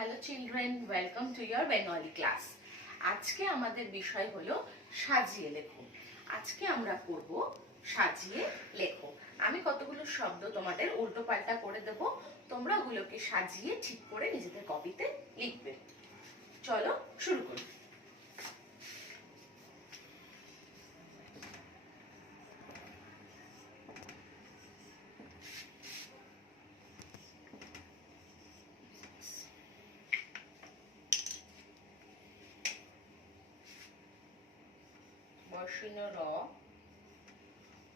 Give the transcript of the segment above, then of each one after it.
Hello children welcome to your Bengali class আজকে আমাদের বিষয় হলো সাজিয়ে লেখো। আজকে আমরা করব সাজিয়ে লেখো। আমি কতগুলো শব্দ তোমাদের উল্টো পাল্টা করে দেব, তোমরা ওগুলোকে সাজিয়ে ঠিক করে নিজেদের কপিতে লিখবে। চলো শুরু করি। বর্ষিণ র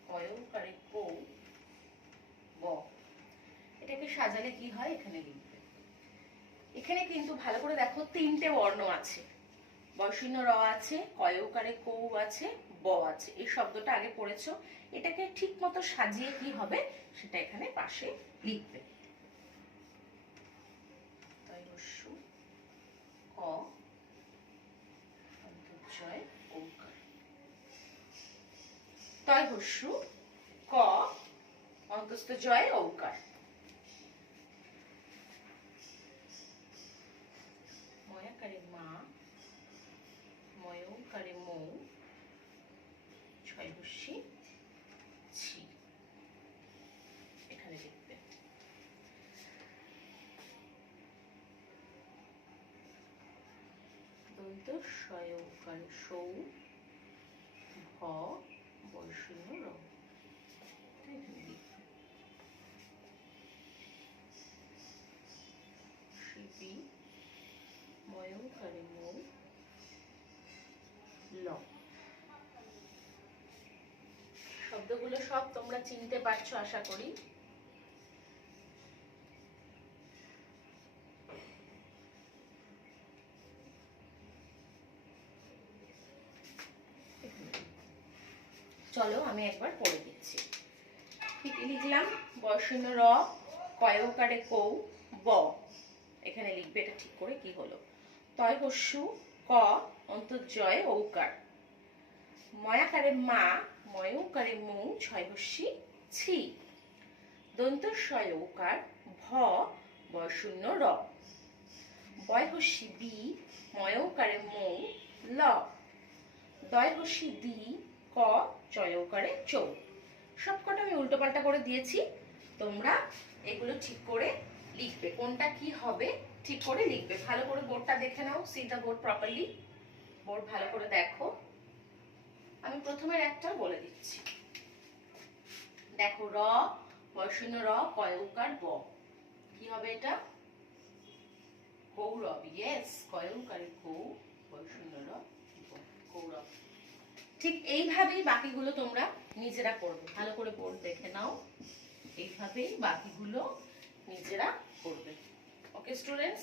কয়কারে কৌ ব। এটাকে সাজালে কি হয়? এখানে লিখবে। এখানে কিন্তু ভালো করে দেখো, তিনটে বর্ণ আছে। বর্ষিণ র আছে কয়কারে কৌ আছে, ব আছে। এই শব্দটা আগে পড়েছো। এটাকে ঠিক মতো সাজিয়ে কি হবে? সেটা এখানে পাশে লিখবে তাই হস্যু ক অন্তর্জয় ঔকার তয় হস্যু, ক, অন্তস্থ জয় ঔকার। ময়াকারে মা মৌ, ছয় হস্যি, ছি। এখানে লিখবে দন্ত সয়ৌকার সৌ ভ বৈষণ্য র এটা এখানে শিপি ময়ৌকারে মৌ ল। শব্দগুলো সব তোমরা চিনতে পারছ আশা করি। চলো আমি একবার পড়ে দিচ্ছি। ঠিক লিখলাম বর্ষণ র, কয়কারে কৌ, ব। এখানে লিখবে এটা ঠিক করে কি হলো? তয় হস্যু ক, অন্তর্জয়, ঔকার। ময়াকারে মা, ময়ৌকারে মৌ, ছয় হস্যি ছি। দন্ত ঔকার, ভ বয়শূন্য র। বয় হস্যি বি, ময়ৌকারে মৌ, ল। দয় হস্যি দি ক চয়ৌকারে চৌ। সবকটা আমি উল্টো পাল্টা করে দিয়েছি। তোমরা এগুলো ঠিক করে লিখবে। কোনটা কি হবে ঠিক করে লিখবে। ভালো করে বোর্ডটা দেখে নাও সি বোর্ড প্রপারলি বোর্ড ভালো করে দেখো। আমি প্রথমের একটা বলে দিচ্ছি। দেখো, র বয়শূন্য র কয়ৌকার ব। কি হবে এটা? কৌরব ইয়েস কয়ৌকারে কৌ বয়শূন্য র। ঠিক এইভাবেই বাকিগুলো তোমরা নিজেরা করবে। ভালো করে বোর্ড দেখে নাও। এইভাবেই বাকিগুলো নিজেরা করবে। Okay students